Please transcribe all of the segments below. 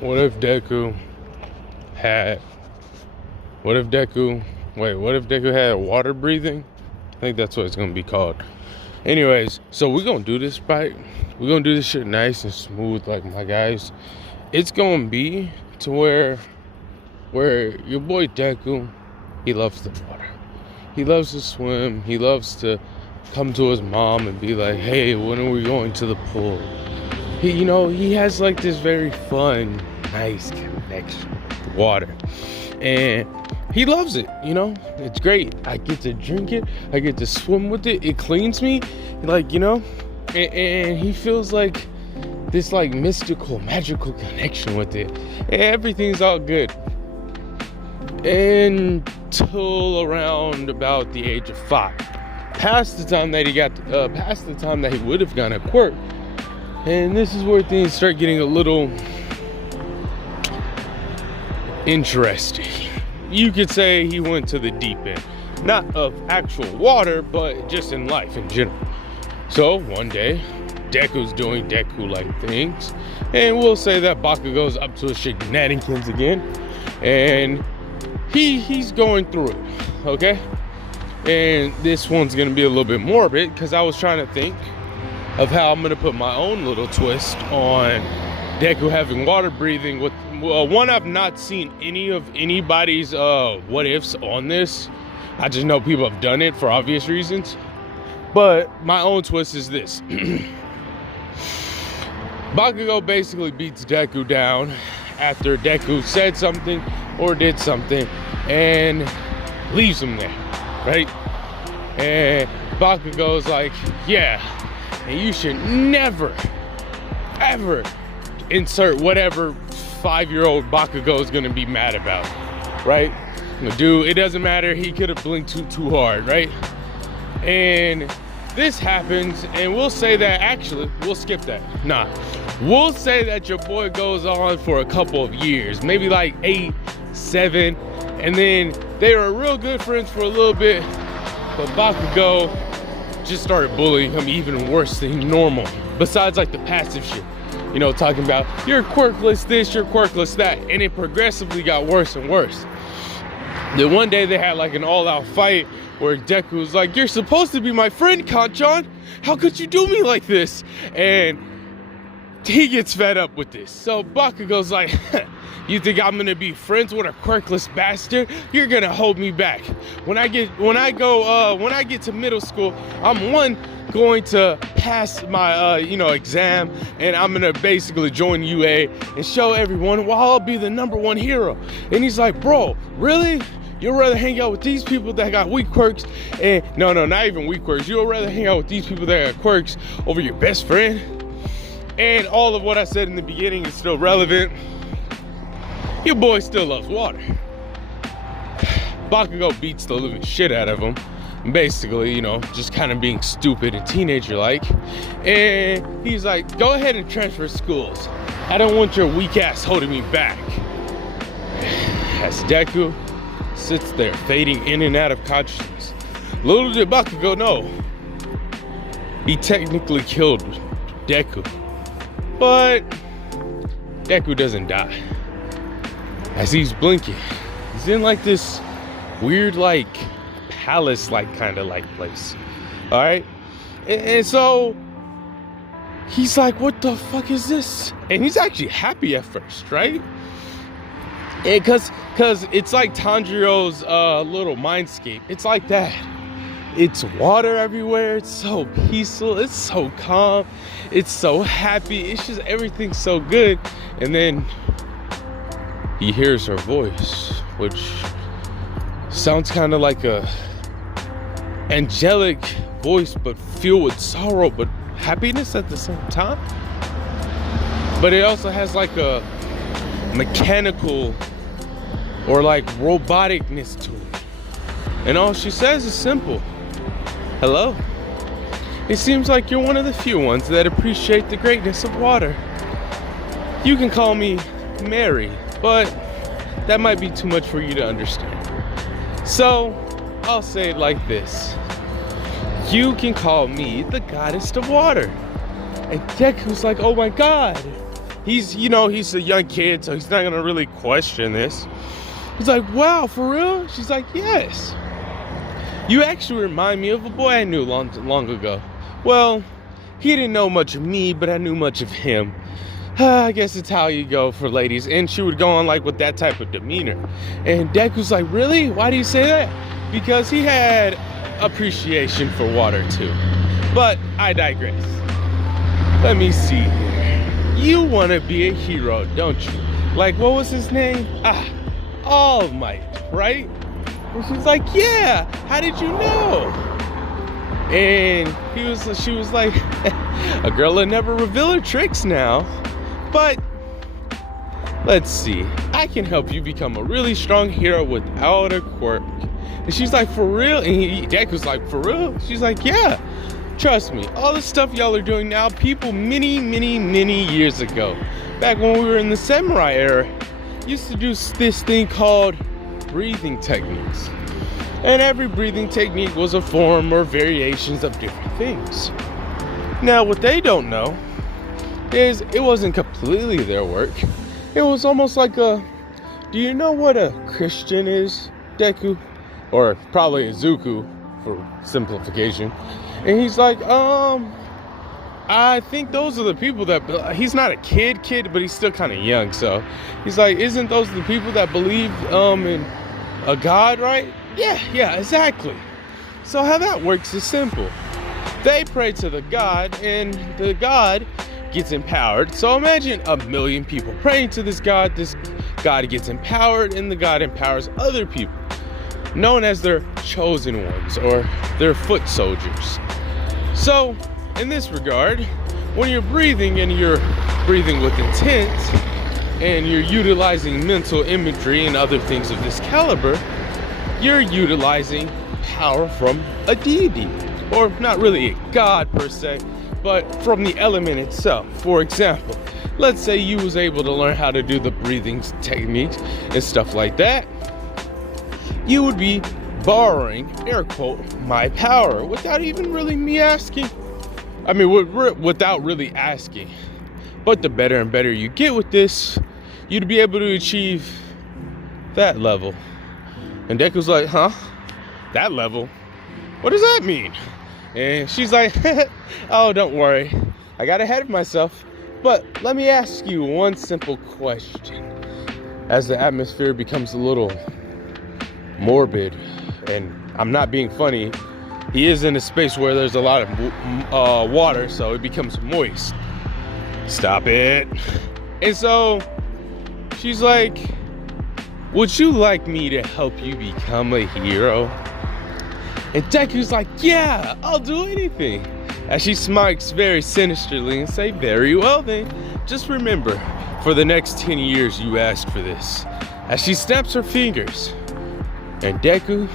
What if Deku had, what if Deku, what if Deku had water breathing? I think that's what it's gonna be called. Anyways, so we're gonna do this right. We're gonna do this shit nice and smooth, like my guys. It's gonna be to where your boy Deku, he loves the water. He loves to swim. He loves to come to his mom and be like, hey, when are we going to the pool? He has like this very fun, nice connection with water. And he loves it, It's great. I get to drink it. I get to swim with it. It cleans me, and he feels like this like mystical, magical connection with it. And everything's all good. Until around about the age of 5. Past the time that he would have gone to quirk. And this is where things start getting a little interesting. You could say he went to the deep end. Not of actual water, but just in life in general. So one day, Deku's doing Deku-like things. And we'll say that Bakugo's up to his shenanigans again. And he's going through it, okay? And this one's gonna be a little bit morbid because I was trying to think of how I'm gonna put my own little twist on Deku having water breathing. One, I've not seen any of anybody's what ifs on this. I just know people have done it for obvious reasons. But my own twist is this. Bakugo basically beats Deku down after Deku said something or did something and leaves him there, right? And Bakugo's like, yeah, and you should never, ever insert whatever 5-year-old Bakugo is gonna be mad about, right? Dude, it doesn't matter, he could have blinked too hard, right? And this happens, and we'll say that, actually, we'll skip that. Nah, we'll say that your boy goes on for a couple of years, maybe like 8, 7, and then they were real good friends for a little bit, but Bakugo just started bullying him even worse than normal. Besides like the passive shit, talking about you're quirkless this, you're quirkless that, and it progressively got worse and worse. Then one day they had like an all-out fight where Deku was like, you're supposed to be my friend, Kanchan. How could you do me like this? And he gets fed up with this. So Bakugo's like, you think I'm gonna be friends with a quirkless bastard? You're gonna hold me back. When I get to middle school, I'm going to pass my exam, and I'm gonna basically join UA and show everyone why I'll be the #1 hero. And he's like, bro, really? You'd rather hang out with these people that got weak quirks, and no, not even weak quirks. You'd rather hang out with these people that got quirks over your best friend? And all of what I said in the beginning is still relevant. Your boy still loves water. Bakugo beats the living shit out of him. Basically, just kind of being stupid and teenager-like. And he's like, go ahead and transfer schools. I don't want your weak ass holding me back. As Deku sits there, fading in and out of consciousness. Little did Bakugo know, he technically killed Deku. But Deku doesn't die. As he's blinking, he's in like this weird like palace like kind of like place. All right, and so he's like, what the fuck is this? And he's actually happy at first, right? And cause it's like Tanjiro's little mindscape. It's like that. It's water everywhere. It's so peaceful. It's so calm. It's so happy. It's just everything's so good. And then he hears her voice, which sounds kind of like a angelic voice, but filled with sorrow, but happiness at the same time. But it also has like a mechanical or like roboticness to it. And all she says is simple. Hello. It seems like you're one of the few ones that appreciate the greatness of water. You can call me Mary, but that might be too much for you to understand. So I'll say it like this. You can call me the goddess of water. And Deku's like, oh my god, he's a young kid, so he's not gonna really question this. He's like, wow, for real? She's like, yes. You actually remind me of a boy I knew long ago. Well, he didn't know much of me, but I knew much of him. I guess it's how you go for ladies. And she would go on like with that type of demeanor. And Deku's like, really? Why do you say that? Because he had appreciation for water too. But I digress. Let me see here. You want to be a hero, don't you? Like, what was his name? All Might, right? And she's like, yeah, how did you know? And she was like, a girl that never reveal her tricks now. But let's see, I can help you become a really strong hero without a quirk. And she's like, for real? And Deku's like, for real? She's like, yeah, trust me, all the stuff y'all are doing now, people many years ago, back when we were in the samurai era, used to do this thing called breathing techniques. And every breathing technique was a form or variations of different things. Now, what they don't know is it wasn't completely their work. It was almost like do you know what a Christian is, Deku? Or probably a Zuku for simplification. And he's like, I think those are the people that, he's not a kid, but he's still kind of young. So he's like, isn't those the people that believe in a God, right? Yeah, exactly. So how that works is simple. They pray to the God, and the God gets empowered. So imagine 1 million people praying to this God gets empowered, and the God empowers other people, known as their chosen ones or their foot soldiers. So in this regard, when you're breathing and you're breathing with intent and you're utilizing mental imagery and other things of this caliber, you're utilizing power from a deity, or not really a god per se, but from the element itself. For example, let's say you was able to learn how to do the breathing techniques and stuff like that. You would be borrowing, air quote, my power without even really me asking. I mean, without really asking. But the better and better you get with this, you'd be able to achieve that level. And Deku's like, huh? That level? What does that mean? And she's like, oh, don't worry. I got ahead of myself. But let me ask you one simple question. As the atmosphere becomes a little morbid, and I'm not being funny, he is in a space where there's a lot of water, so it becomes moist. Stop it. And so she's like, would you like me to help you become a hero? And Deku's like, yeah, I'll do anything. As she smirks very sinisterly and say, very well then, just remember, for the next 10 years you asked for this. As she snaps her fingers, and Deku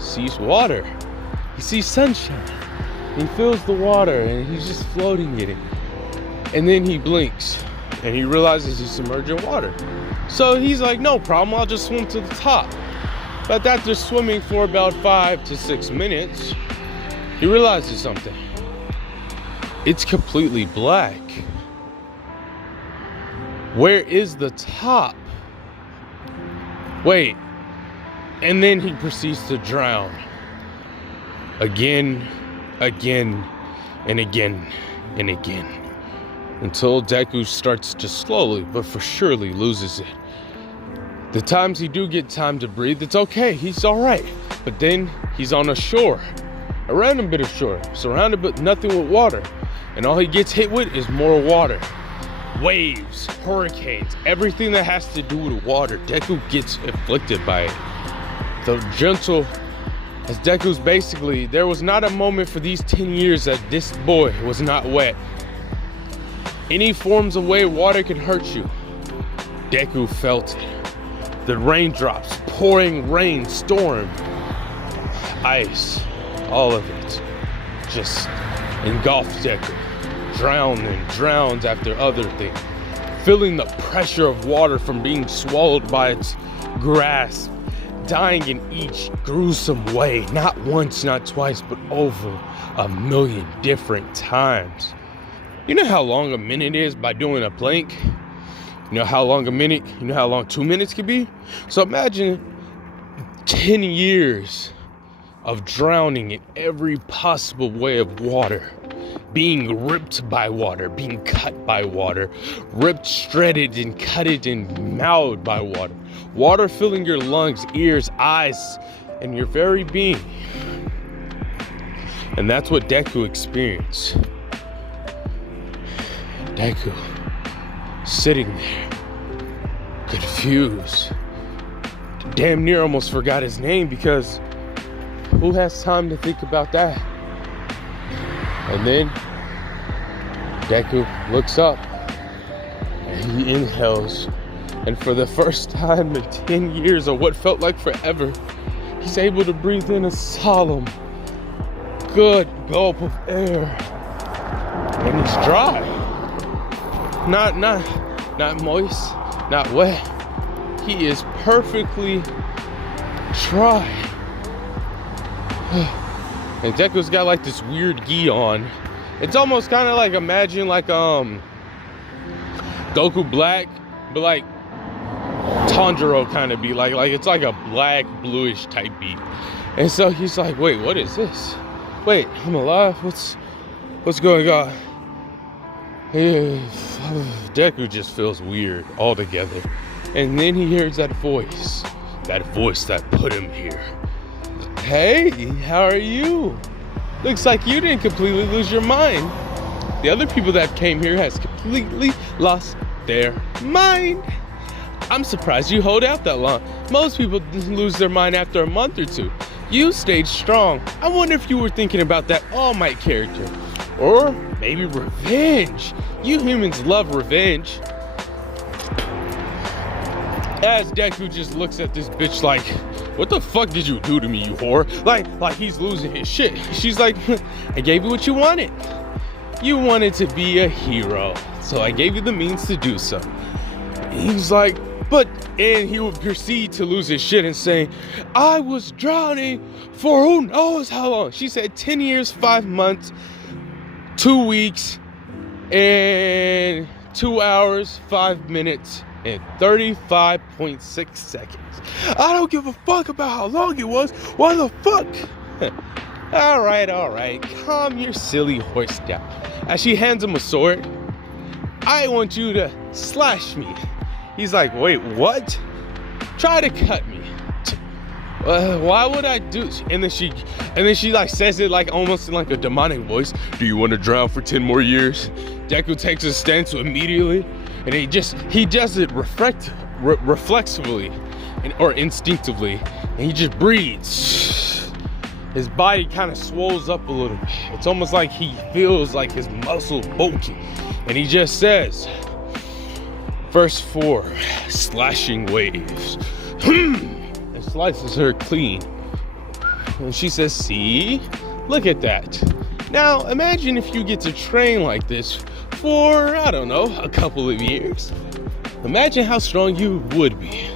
sees water. He sees sunshine. He feels the water and he's just floating in it. And then he blinks and he realizes he's submerged in water. So he's like, no problem, I'll just swim to the top. But after swimming for about 5 to 6 minutes, he realizes something. It's completely black. Where is the top? Wait. And then he proceeds to drown. Again, and again, and again. Until Deku starts to slowly but for surely loses it. The times he do get time to breathe, it's okay, he's alright. But then he's on a shore, a random bit of shore, surrounded but nothing with water. And all he gets hit with is more water. Waves, hurricanes, everything that has to do with water, Deku gets afflicted by it. The gentle, as Deku's basically, there was not a moment for these 10 years that this boy was not wet. Any forms of way water can hurt you. Deku felt it. The raindrops, pouring rain, storm, ice, all of it just engulfed Deku. Drowns after other things. Feeling the pressure of water from being swallowed by its grasp. Dying in each gruesome way, not once, not twice, but over 1 million different times. You know how long a minute is by doing a plank? You know how long a minute, you know how long 2 minutes could be? So imagine 10 years of drowning in every possible way of water, being ripped by water, being cut by water, ripped, shredded, and cutted and mauled by water. Water filling your lungs, ears, eyes, and your very being. And that's what Deku experienced. Deku, sitting there, confused, damn near almost forgot his name, because who has time to think about that? And then Deku looks up and he inhales, and for the first time in 10 years, or what felt like forever, he's able to breathe in a solemn, good gulp of air. And he's dry. Not moist, not wet. He is perfectly dry. And Deku's got like this weird gi on. It's almost kind of like, imagine like Goku Black, but like Tanjiro kind of be like it's like a black bluish type beat. And so he's like, wait, what is this? Wait, I'm alive? What's going on? Deku just feels weird altogether. And then he hears that voice that put him here. Hey, how are you? Looks like you didn't completely lose your mind. The other people that came here has completely lost their mind. I'm surprised you hold out that long. Most people lose their mind after a month or two. You stayed strong. I wonder if you were thinking about that All Might character. Or maybe revenge. You humans love revenge. As Deku just looks at this bitch like, what the fuck did you do to me, you whore? Like he's losing his shit. She's like, I gave you what you wanted. You wanted to be a hero, so I gave you the means to do so. He's like, and he would proceed to lose his shit and say, I was drowning for who knows how long. She said 10 years, 5 months, 2 weeks, and 2 hours, 5 minutes, and 35.6 seconds. I don't give a fuck about how long it was. Why the fuck? All right. Calm your silly horse down. As she hands him a sword, I want you to slash me. He's like, wait, what? Try to cut me. Why would I do? And then she like says it like almost in like a demonic voice. Do you want to drown for 10 more years? Deku takes a stance immediately, and he does it reflexively or instinctively, and he just breathes. His body kind of swells up a little bit. It's almost like he feels like his muscles bulky, and he just says, verse 4, slashing waves. And slices her clean. And she says, see? Look at that. Now, imagine if you get to train like this for, I don't know, a couple of years. Imagine how strong you would be.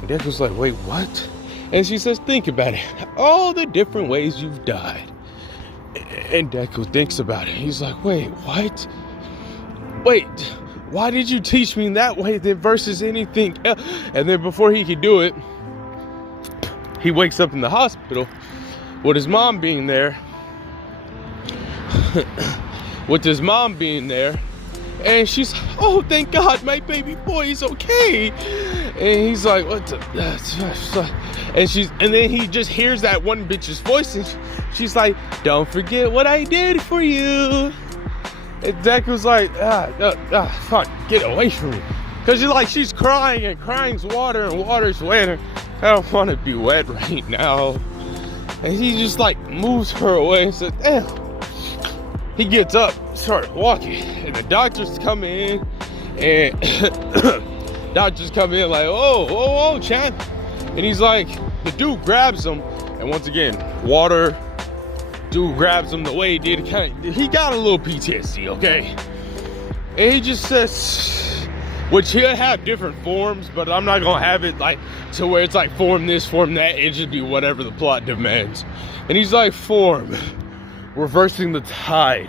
And Deku's like, wait, what? And she says, think about it. All the different ways you've died. And Deku thinks about it. He's like, wait, what? Wait, why did you teach me that way then versus anything else? And then before he could do it, he wakes up in the hospital with his mom being there. And she's, oh, thank God, my baby boy is okay. And he's like, what the? And then he just hears that one bitch's voice, and she's like, don't forget what I did for you. And Deku's like, fuck, get away from me. Cause she's crying, and crying's water, and water's wet. I don't want to be wet right now. And he just like moves her away and says, damn. He gets up, starts walking, and the doctors come in, and like, oh, champ. And he's like, the dude grabs him, and once again, water, dude grabs him the way he did. He got a little PTSD, okay? And he just says, which he'll have different forms, but I'm not gonna have it like to where it's like form this, form that. It just be whatever the plot demands. And he's like, form, reversing the tide,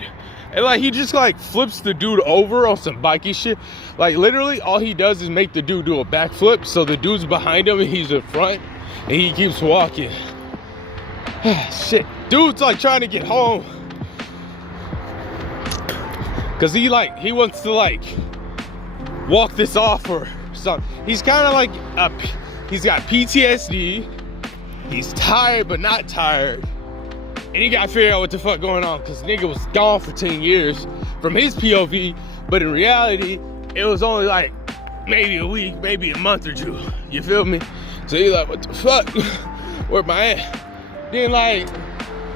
And like he just like flips the dude over on some bikey shit. Like literally all he does is make the dude do a backflip. So the dude's behind him and he's in front and he keeps walking. Shit. Dude's like trying to get home. Cause he wants to like walk this off or something. He's kind of like he's got PTSD. He's tired but not tired. And he gotta figure out what the fuck going on, because nigga was gone for 10 years from his POV, but in reality, it was only like maybe a week, maybe a month or two. You feel me? So he's like, what the fuck? Where am I at? Then like,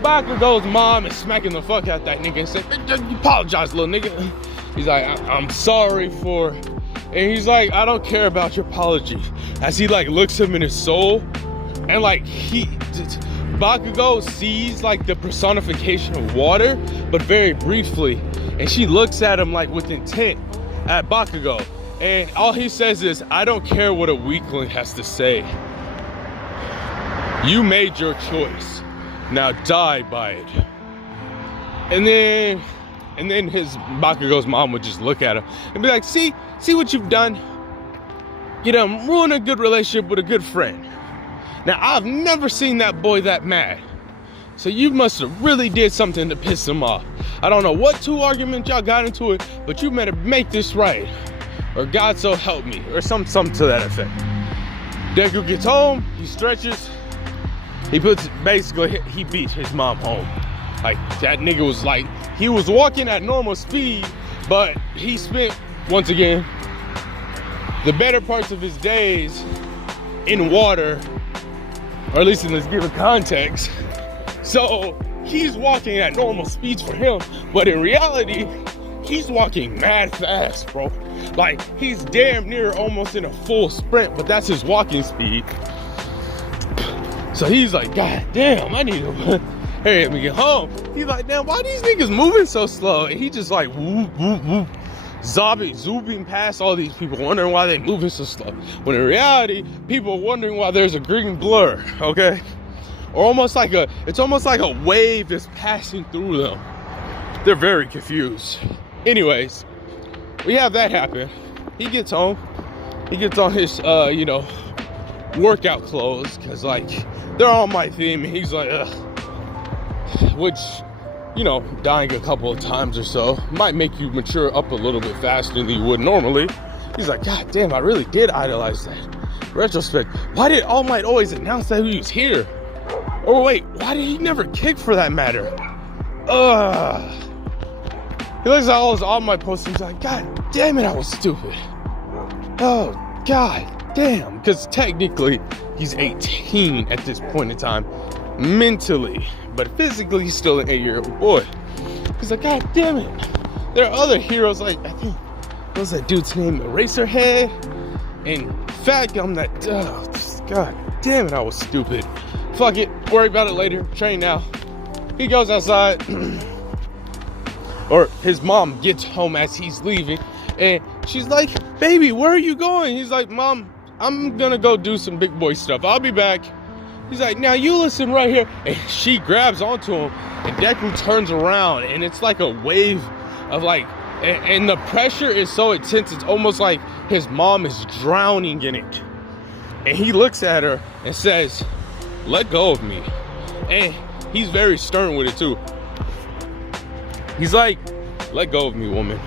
Bakugo's mom is smacking the fuck out that nigga and said, apologize, little nigga. He's like, I'm sorry for, and he's like, I don't care about your apology. As he like looks him in his soul, and like Bakugo sees like the personification of water, but very briefly. And she looks at him like with intent at Bakugo. And all he says is, I don't care what a weakling has to say. You made your choice. Now die by it. And then his Bakugo's mom would just look at him and be like, see what you've done? You done ruined a good relationship with a good friend. Now, I've never seen that boy that mad. So you must have really did something to piss him off. I don't know what two arguments y'all got into it, but you better make this right. Or God so help me, or something to that effect. Deku gets home, he stretches. He beat his mom home. Like, that nigga was like, he was walking at normal speed, but he spent, once again, the better parts of his days in water, or at least in this given context. So he's walking at normal speeds for him, but in reality, he's walking mad fast, bro. Like, he's damn near almost in a full sprint, but that's his walking speed. So he's like, God damn, I need to hurry up and get home. He's like, damn, why these niggas moving so slow? And he just like whoop, whoop, whoop, zooming past all these people, wondering why they moving so slow. When in reality, people are wondering why there's a green blur, okay? Or it's almost like a wave is passing through them. They're very confused. Anyways, we have that happen. He gets home. He gets on his, workout clothes, because like they're on my theme, and he's like, ugh. Which, dying a couple of times or so might make you mature up a little bit faster than you would normally. He's like, God damn, I really did idolize that. Retrospect, why did All Might always announce that he was here? Or wait, why did he never kick for that matter? He looks at all his All Might posts and he's like, God damn it, I was stupid. Oh, God damn. Because technically, he's 18 at this point in time, mentally. But physically, he's still an 8-year-old boy. He's like, God damn it. There are other heroes, like, I think, what was that dude's name? Eraserhead? And Fat Gum, that, God damn it, I was stupid. Fuck it, worry about it later, train now. He goes outside, or his mom gets home as he's leaving, and she's like, baby, where are you going? He's like, Mom, I'm gonna go do some big boy stuff. I'll be back. He's like, now you listen right here. And she grabs onto him, and Deku turns around, and it's like a wave of like, and the pressure is so intense, it's almost like his mom is drowning in it. And he looks at her and says, let go of me. And he's very stern with it too. He's like, let go of me, woman.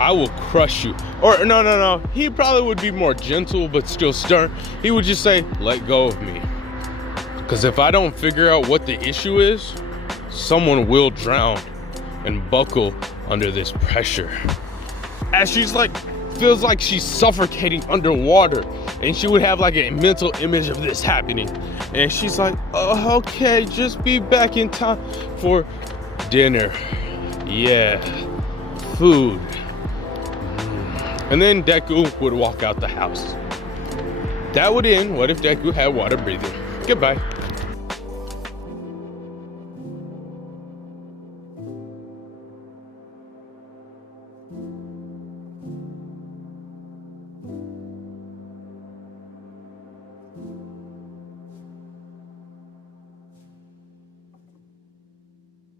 I will crush you. Or no. He probably would be more gentle, but still stern. He would just say, let go of me. Because if I don't figure out what the issue is, someone will drown and buckle under this pressure. As she's like, feels like she's suffocating underwater, and she would have like a mental image of this happening. And she's like, oh, okay, just be back in time for dinner. Yeah, food. And then Deku would walk out the house. That would end What If Deku Had Water Breathing. Goodbye.